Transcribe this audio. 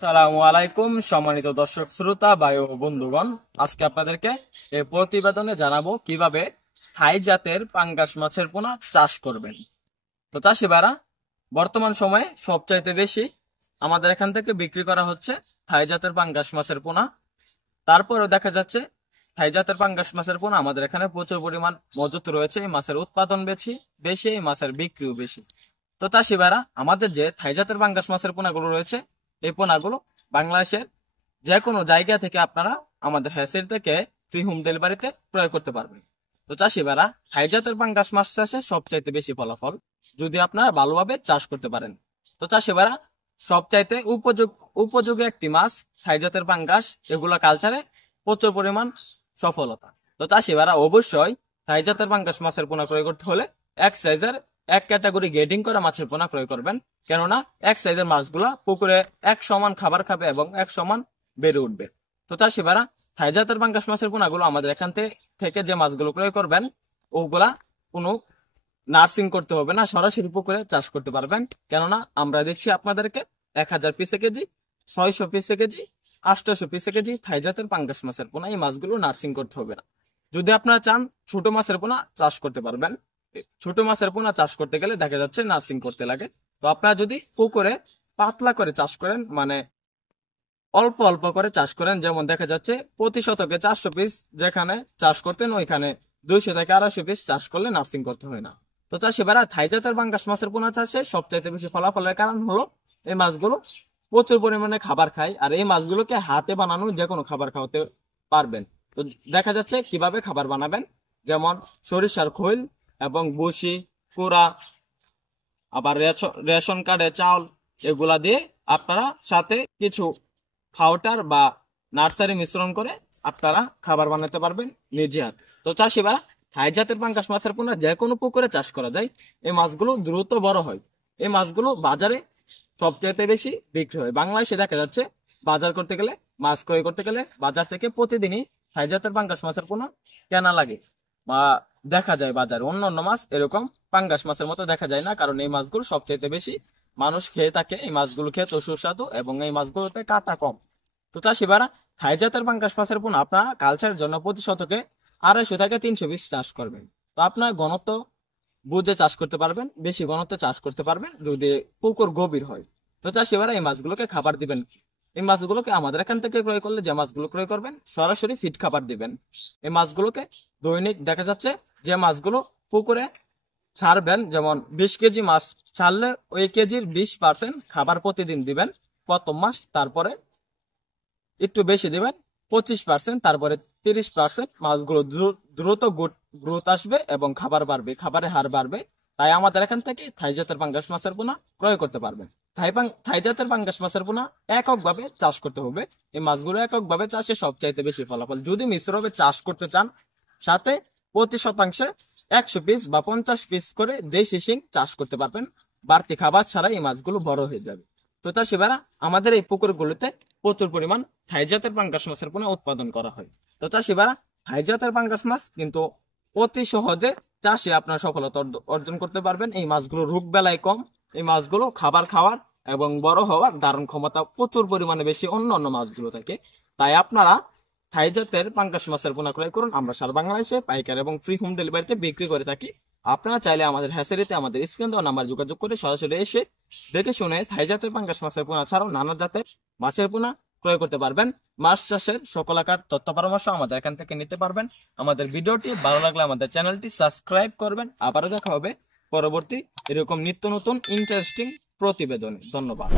সালামু আলাইকুম সম্মানিত দর্শক শ্রোতা বায়ু বন্ধুগণ, আজকে আপনাদেরকে এই প্রতিবেদনে জানাবো কিভাবে থাই জাতের পাঙ্গাস মাছের পোনা চাষ করবেন। তো চাষি ভাইরা, বর্তমান সময়ে সবচাইতে বেশি আমাদের এখান থেকে বিক্রি করা হচ্ছে থাই জাতের পাঙ্গাস মাছের পোনা। তারপরেও দেখা যাচ্ছে থাই জাতের পাঙ্গাস মাছের পোনা আমাদের এখানে প্রচুর পরিমাণ মজুত রয়েছে। এই মাছের উৎপাদন বেশি, এই মাছের বিক্রিও বেশি। তো চাষি ভাইরা, আমাদের যে থাই জাতের পাঙ্গাস মাছের পোনাগুলো রয়েছে, এই পোনাগুলো বাংলাদেশের যে কোনো জায়গা থেকে আপনারা আমাদের হ্যাচারি থেকে ফ্রি হোম ডেলিভারিতে ক্রয় করতে পারবেন। তো চাষি ভাইরা, থাই জাতের পাঙ্গাস মাছ চাষে সবচাইতে বেশি ফলাফল যদি আপনারা ভালোভাবে চাষ করতে পারেন। তো চাষি ভাইরা, সবচাইতে উপযোগী একটি মাছ থাই জাতের পাঙ্গাস, এগুলো কালচারে প্রচুর পরিমাণ সফলতা। তো চাষি ভাইরা, অবশ্যই থাই জাতের পাঙ্গাস মাছের পোনা ক্রয় করতে হলে এক সাইজের এক ক্যাটাগরি গ্রেডিং করা মাছের পোনা ক্রয় করবেন। কেননা এক সাইজের মাছগুলা পুকুরে এক সমান খাবার খাবে এবং এক সমান বেড়ে উঠবে। তো চাষি ভাইরা, থাই জাতের পাঙ্গাস মাছের পোনাগুলো আমাদের এখান থেকে যে মাছগুলো ক্রয় করবেন, ওগুলা কোনো নার্সিং করতে হবে না, সরাসরি পুকুরে চাষ করতে পারবেন। কেননা আমরা দিচ্ছি আপনাদেরকে 1000 পিসে কেজি, 600 পিসে কেজি, 800 পিসে কেজি থাই জাতের পাঙ্গাস মাছের পোনা। এই মাছগুলো নার্সিং করতে হবে না। যদি আপনারা চান ছোট মাছের পোনা চাষ করতে পারবেন। ছোট মাছের পোনা চাষ করতে গেলে দেখা যাচ্ছে নার্সিং করতে লাগে। তো আপনারা যদি পুকুরে পাতলা করে চাষ করেন, মানে অল্প অল্প করে চাষ করেন, যেমন দেখা যাচ্ছে প্রতি শতকে 400 পিস যেখানে চাষ করতেন, ওইখানে 200 থেকে 250 পিস চাষ করলে নার্সিং করতে হয় না। তো চাষি ভাইরা, থাই জাতের পাঙ্গাস মাছের পোনা চাষে সবচাইতে বেশি ফলাফলের কারণ হলো এই মাছগুলো প্রচুর পরিমাণে খাবার খায়, আর এই মাছগুলোকে হাতে বানানো যে কোনো খাবার খাওয়াতে পারবেন। তো দেখা যাচ্ছে কিভাবে খাবার বানাবেন, যেমন সরিষার খৈল এবং বসি কুড়া, আবার রেশন কার্ডে চাউল, এগুলা দিয়ে আপনারা সাথে কিছু পাউডার বা নার্সারি মিশ্রণ করে আপনারা খাবার বানাতে পারবেন নিজে হাতে। তো চাষিরা, থাই জাতের পাঙ্গাস মাছের পোনা যে কোনো পুকুরে চাষ করা যায়। এই মাছগুলো দ্রুত বড় হয়। এই মাছগুলো বাজারে সবচেয়ে বেশি বিক্রি হয়। বাংলাদেশে দেখা যাচ্ছে বাজার করতে গেলে, মাছ ক্রয় করতে গেলে বাজার থেকে প্রতিদিনই থাই জাতের পাঙ্গাস মাছের পোনা কেনা লাগে বা দেখা যায় বাজারে। অন্য অন্য মাছ এরকম পাঙ্গাস মাছের মতো দেখা যায় না, কারণ এই মাছগুলো সবচেয়ে বেশি মানুষ খেয়ে থাকে। এই মাছগুলো খেতে সুস্বাদু এবং এই মাছগুলোতে কাটা কম। তো চাষিবারা, থাই জাতের পাঙ্গাস মাছের পোনা আপনারা কালচারের জন্য প্রতি শতকে 250 থেকে 300 পিস চাষ করবেন। তো আপনার ঘনত্ব বুঝে চাষ করতে পারবেন, বেশি ঘনত্বে চাষ করতে পারবেন যদি পুকুর গভীর হয়। তো চাষিবারা, এই মাছগুলোকে খাবার দিবেন। এই মাছগুলোকে আমাদের এখান থেকে ক্রয় করলে যে মাছগুলো ক্রয় করবেন, সরাসরি ফিড খাবার দিবেন। এই মাছগুলোকে দৈনিক দেখা যাচ্ছে যে মাছগুলো পুকুরে ছাড়বেন, যেমন 20 কেজি মাছ ছাড়লে ওই কেজির 20% খাবার প্রতিদিন দিবেন প্রথম মাস, তারপরে একটু বেশি দিবেন 25%, তারপরে 30%। মাছগুলো দ্রুত গ্রোথ আসবে এবং খাবার বাড়বে, খাবারের হার বাড়বে। তাই আমাদের এখান থেকে থাই জাতের পাঙ্গাস মাছের পোনা ক্রয় করতে পারবেন। থাই জাতের পাঙ্গাস মাছের পোনা এককভাবে চাষ করতে হবে। এই মাছগুলো এককভাবে চাষে সবচাইতে বেশি ফলাফল। যদি মিশ্রভাবে চাষ করতে চান, সাথে প্রতি শতাংশে 100 পিস বা 50 পিস করে দেশি শিং চাষ করতে পারবেন। বাড়তি খাবার ছাড়া এই মাছগুলো বড় হয়ে যাবে। তো চাষিবারা, আমাদের এই পুকুরগুলোতে প্রচুর পরিমাণ থাই জাতের পাঙ্গাস মাছের পোনা উৎপাদন করা হয়। তো চাষিবারা, থাই জাতের পাঙ্গাস মাছ কিন্তু অতি সহজে চাষে আপনার সফলতা অর্জন করতে পারবেন। এই মাছগুলো রোগ বেলায় কম, এই মাছগুলো খাবার খাওয়ার এবং বড় হওয়ার ধারণ ক্ষমতা প্রচুর পরিমাণে বেশি অন্য অন্য মাছগুলো থেকে। তাই আপনারা থাই জাতের পাঙ্গাস মাছের পোনা ক্রয় করুন। আমরা সারা বাংলাদেশে পাইকারি এবং ফ্রি হোম ডেলিভারিতে বিক্রি করে থাকি। আপনারা চাইলে আমাদের হ্যাচারিতে আমাদের স্ক্রিন দেওয়া নাম্বার যোগাযোগ করে সরাসরি এসে দেখে শুনে থাই জাতের পাঙ্গাস মাছের পোনা ছাড়াও নানা জাতের মাছের পোনা ক্রয় করতে পারবেন। মাছ চাষের সকল আকার তথ্য পরামর্শ আমাদের এখান থেকে নিতে পারবেন। আমাদের ভিডিওটি ভালো লাগলে আমাদের চ্যানেলটি সাবস্ক্রাইব করবেন। আবারও দেখা হবে পরবর্তী এরকম নিত্য নতুন ইন্টারেস্টিং প্রতিবেদনে। ধন্যবাদ।